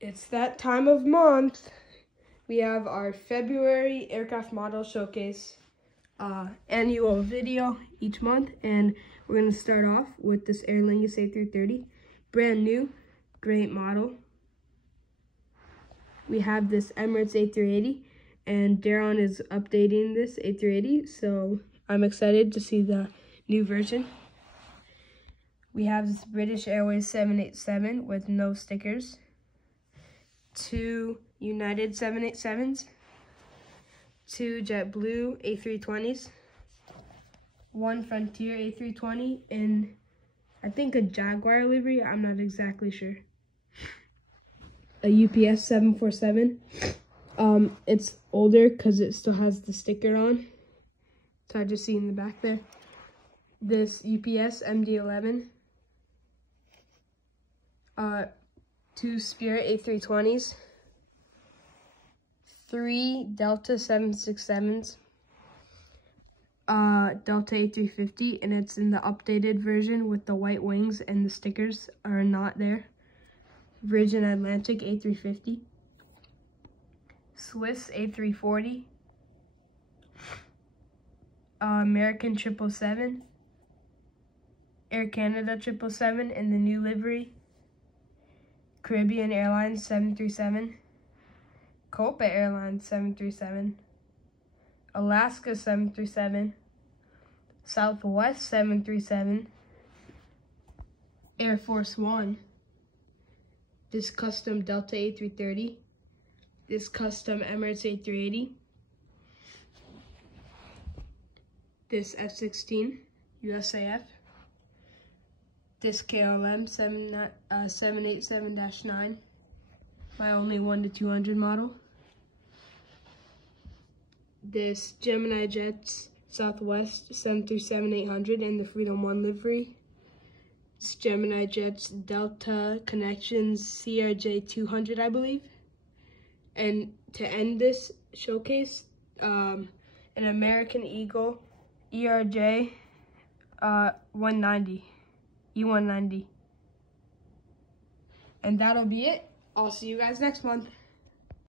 It's that time of month. We have our February aircraft model showcase annual video each month, and we're going to start off with this Aer Lingus A330, brand new, great model. We have this Emirates A380, and Daron is updating this A380, so I'm excited to see the new version. We have this British Airways 787 with no stickers, 2 United 787s, 2 JetBlue A320s, 1 Frontier A320 in, I think, a Jaguar livery, I'm not exactly sure. A UPS 747. It's older because it still has the sticker on. So I just see in the back there. This UPS MD-11. 2 Spirit A320s. 3 Delta 767s. Delta A350, and it's in the updated version with the white wings and the stickers are not there. Virgin Atlantic A350. Swiss A340. American 777. Air Canada 777 in the new livery. Caribbean Airlines 737. Copa Airlines 737. Alaska 737. Southwest 737. Air Force One. This custom Delta A330. This custom Emirates A380. This F-16 USAF. This KLM 787-9. My only 1-200 model. This Gemini Jets Southwest 737-800 in the Freedom 1 livery. This Gemini Jets Delta Connections CRJ 200, I believe. And to end this showcase, an American Eagle ERJ 190, E190. And that'll be it. I'll see you guys next month.